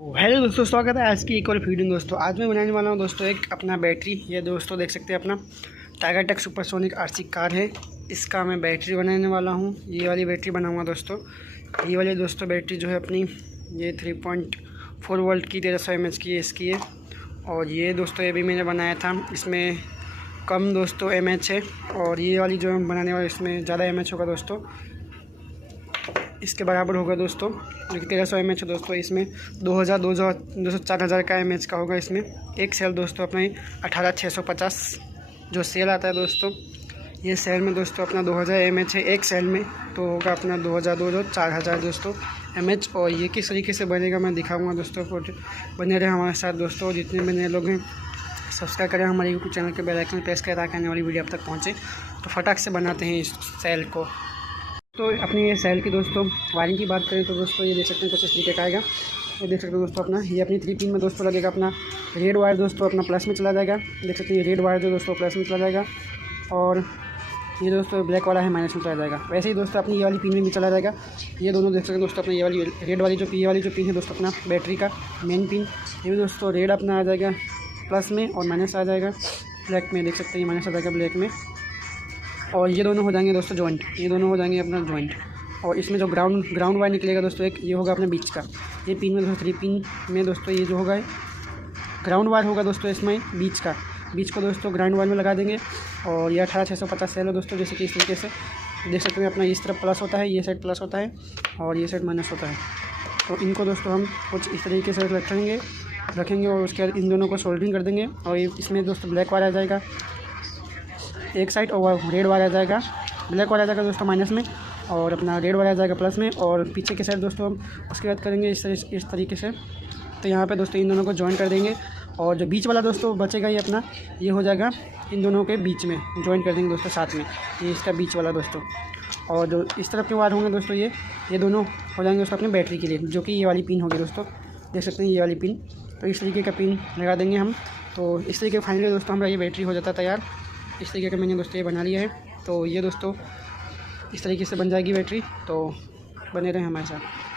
Hello दोस्तों, स्वागत है आज की एक और वीडियो में। दोस्तों आज मैं बनाने वाला हूं दोस्तों एक अपना बैटरी। ये दोस्तों देख सकते हैं अपना टाइगाटेक सुपरसोनिक आरसी कार है। इसका मैं बैटरी बनाने वाला हूं। ये वाली बैटरी बनाऊंगा दोस्तों। ये वाली दोस्तों बैटरी जो है अपनी ये 3.4 वोल्ट की 1300 mAh की इसकी है। और ये दोस्तों ये भी मैंने बनाया था, इसमें कम दोस्तों mAh है। और ये वाली जो हम बनाने वाले इसमें ज़्यादा mAh होगा दोस्तों, इसके बराबर होगा दोस्तों, जो कि 1300 mAh है दोस्तों। इसमें 4,000 का mAh का होगा। इसमें एक सेल दोस्तों अपना 18,650 जो सेल आता है दोस्तों, ये सेल में दोस्तों अपना 2000 mAh है एक सेल में, तो होगा अपना 4,000 दोस्तों mAh। और ये किस तरीके से बनेगा मैं दिखाऊंगा दोस्तों। बने रहे हमारे साथ दोस्तों। जितने भी नए लोग हैं सब्सक्राइब करें हमारे यूट्यूब चैनल के बेल आइकन प्रेस करें ताकि आने वाली वीडियो आप तक पहुँचे। तो फटाक से बनाते हैं इस सेल को। तो अपनी ये सेल की दोस्तों वायरिंग की बात करें तो दोस्तों ये देख सकते हैं कुछ इस तरीके का आएगा। ये देख सकते हैं दोस्तों अपना ये अपनी 3 पिन में दोस्तों लगेगा। अपना रेड वायर दोस्तों अपना प्लस में चला जाएगा। देख सकते हैं ये रेड वायर जो दोस्तों प्लस में चला जाएगा, और ये दोस्तों ब्लैक वाला है माइनस में चला जाएगा। वैसे ही दोस्तों अपनी ये वाली पिन में भी चला जाएगा। ये दोनों देख सकते हैं दोस्तों अपना ये वाली रेड वाली जो पिन है दोस्तों अपना बैटरी का मेन पिन, ये भी दोस्तों रेड अपना आ जाएगा प्लस में, और माइनस आ जाएगा ब्लैक में। देख सकते हैं माइनस आ जाएगा ब्लैक में। और ये दोनों हो जाएंगे दोस्तों जॉइंट, ये दोनों हो जाएंगे अपना जॉइंट। और इसमें जो ग्राउंड वायर निकलेगा दोस्तों एक ये होगा अपने बीच का। ये पिन में दोस्तों 3 पिन में दोस्तों ये जो होगा ग्राउंड वायर होगा दोस्तों इसमें बीच को दोस्तों ग्राउंड वायर में लगा देंगे। और ये 18,650 सेल है दोस्तों, जैसे कि इस तरीके से देख सकते हैं अपना इस तरफ प्लस होता है, ये साइड प्लस होता है और ये साइड माइनस होता है। तो इनको दोस्तों हम कुछ इस तरीके से रखेंगे और उसके बाद इन दोनों को सोल्डरिंग कर देंगे। और इसमें दोस्तों ब्लैक वायर आ जाएगा एक साइड और रेड वायर आ जाएगा। ब्लैक वायर आ जाएगा दोस्तों माइनस में और अपना रेड वायर आ जाएगा प्लस में। और पीछे के साइड दोस्तों हम उसके बाद करेंगे इस तरीके से। तो यहाँ पे दोस्तों इन दोनों को जॉइन कर देंगे। और जो बीच वाला दोस्तों बचेगा ये अपना ये हो जाएगा इन दोनों के बीच में जॉइन कर देंगे दोस्तों साथ में, ये इसका बीच वाला दोस्तों। और जो इस तरफ के वायर होंगे दोस्तों ये दोनों हो जाएंगे दोस्तों अपने बैटरी के लिए, जो कि ये वाली पिन होगी दोस्तों। देख सकते हैं ये वाली पिन, तो इस तरीके का पिन लगा देंगे हम। तो इस तरीके फाइनली दोस्तों हमारा ये बैटरी हो जाता है तैयार। इस तरीके का मैंने दोस्तों ये बना लिया है। तो ये दोस्तों इस तरीके से बन जाएगी बैटरी। तो बने रहें हमारे साथ।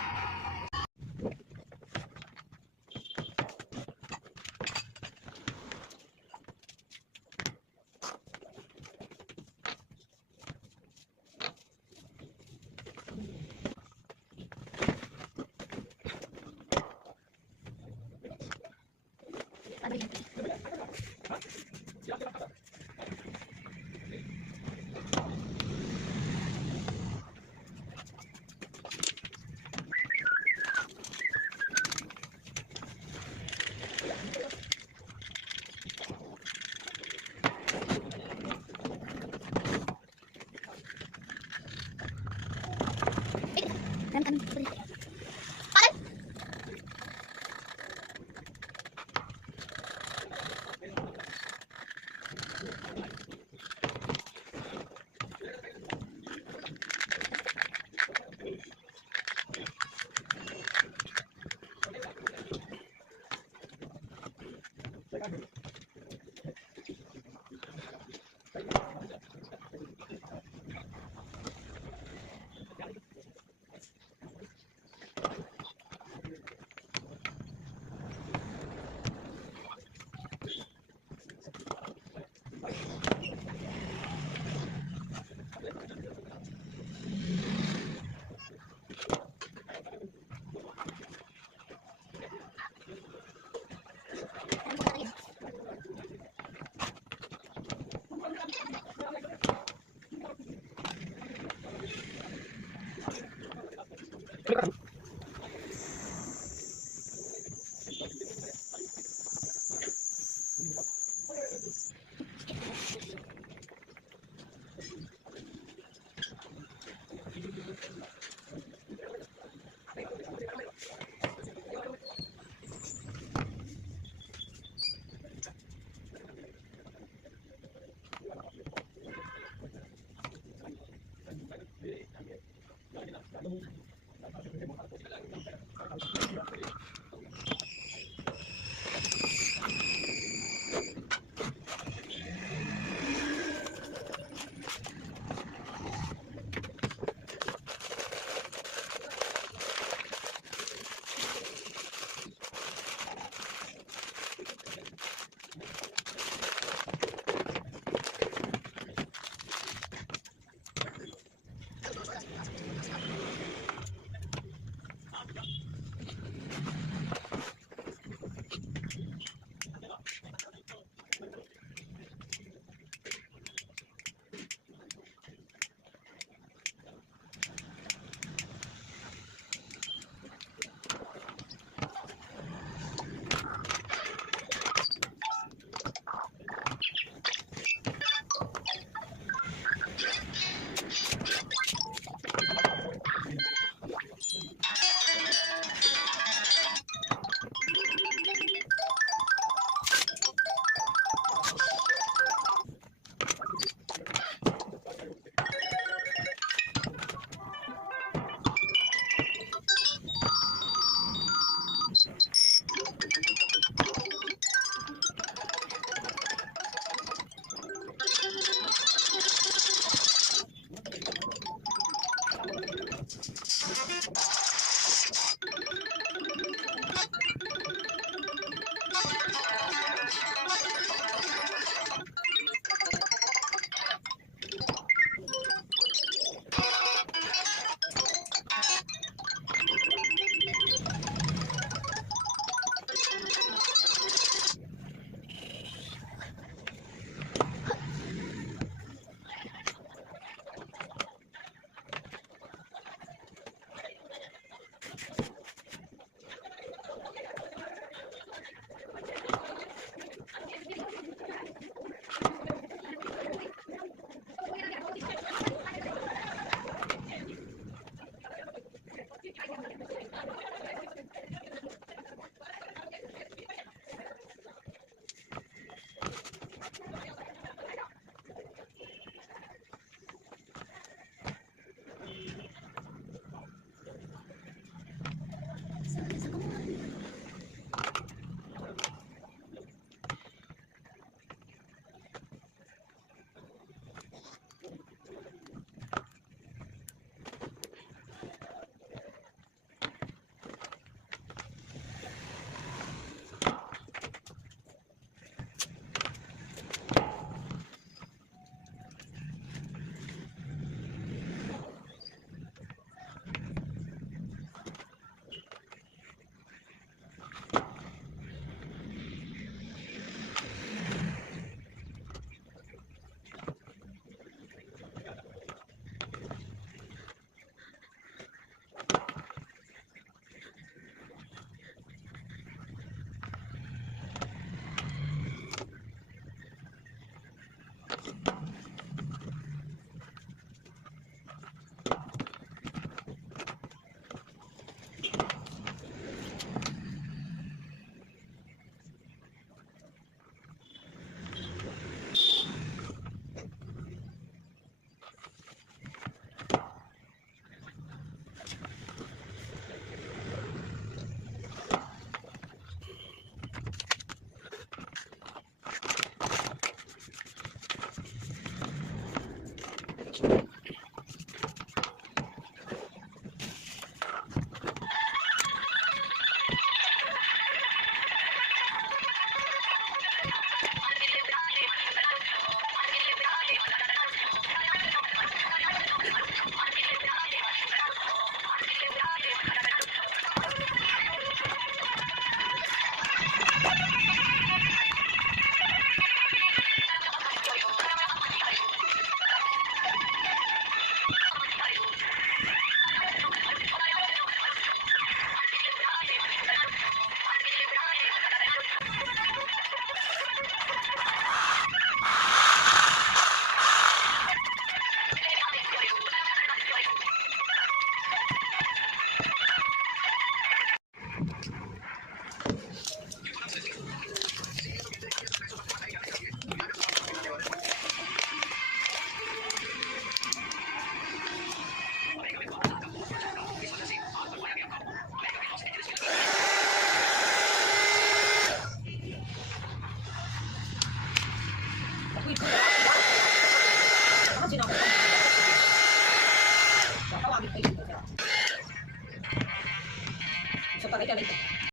Kan